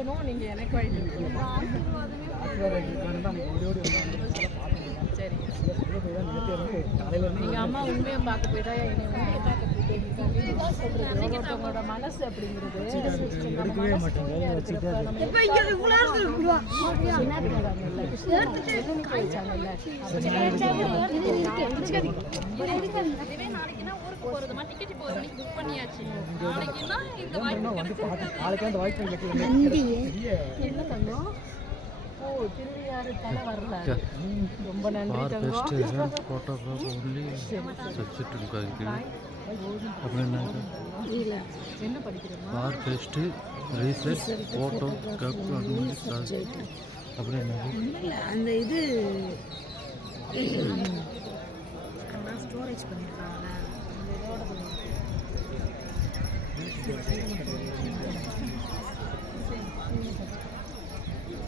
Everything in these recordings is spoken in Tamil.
கொடுக்கணும், நீங்க எனக்கு வாங்கிட்டு சரி. எங்க அம்மா உண்மையை பார்க்க போய் தான் என்னை உண்மையை பார்க்க ஒருத்தவங்களோட மனசு அப்படிங்கிறது எடுக்கவே மாட்டாங்க. என்ன பண்ணோம்? ஓ திருவிழாறு தலை வரல. ரொம்ப நன்றி என்ன படிக்கிறோம்? அந்த இது ஸ்டோரேஜ் பண்ணிருக்காங்க.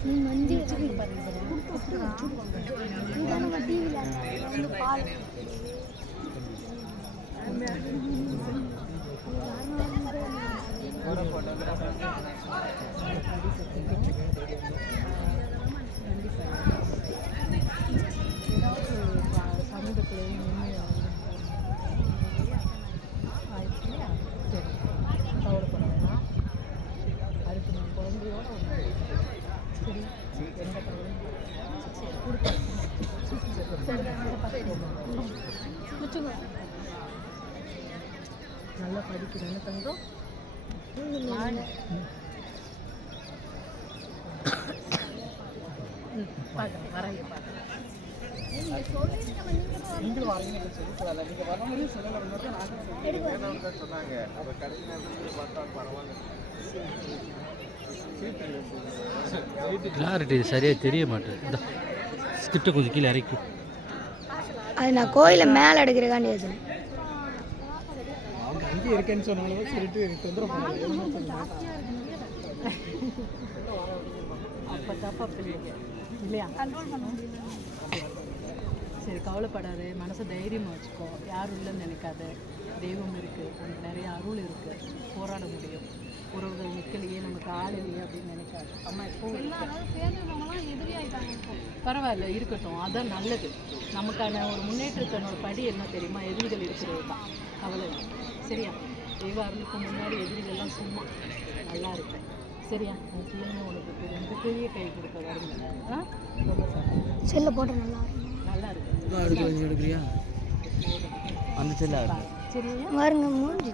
நீ மந்தி வச்சுக்கிட்டு பாருங்க. நல்லா படிக்கிறேன்னு தங்கம். வரைய பார்க்குறேன். நீங்களும் வரீங்க சொல்லல, நீங்கள் வரணும் சொன்னாங்க. அப்போ கடைசி நேரத்தில் பார்த்தா பரவாயில்ல. கிளாரிட்டி சரியாக தெரிய மாட்டேன். ஸ்கிரிப்டை கொஞ்சம் கீழே இறக்கும். அது நான் கோயிலில் மேலே எடுக்கிறக்காண்டி அது அவங்க அங்கே இருக்கேன்னு சொன்னாலும் சொல்லிட்டு அப்போ தப்பா பிள்ளைங்க இல்லையா? சரி, கவலைப்படாது, மனசை தைரியமாக வச்சுக்கோ. யாரும் இல்லைன்னு நினைக்காத. தெய்வம் இருக்குது, நமக்கு நிறைய அருள் இருக்குது, போராட முடியும். உறவுகள் நிற்கலையே, நமக்கு ஆள் இல்லையே அப்படின்னு நினைக்காது. அம்மா எப்போ பரவாயில்ல, இருக்கட்டும், அதான் நல்லது. நமக்கான ஒரு முன்னேற்றத்தின ஒரு படி என்ன தெரியுமா? எதிரிகள் இருக்கிறது தான். கவலை சரியா? தெய்வ அருளுக்கு முன்னாடி எதிரிகள்லாம் சும்மா நல்லா இருக்கு. சரியா? உன் பிள்ளைங்க உனக்கு ரொம்ப பெரிய கை கொடுக்க வருங்க. ரொம்ப செல்ல போட்டு நல்லா இருக்கு. எடுக்கிறியா? அந்த செல்ல சரியா? வருங்க மூஞ்சி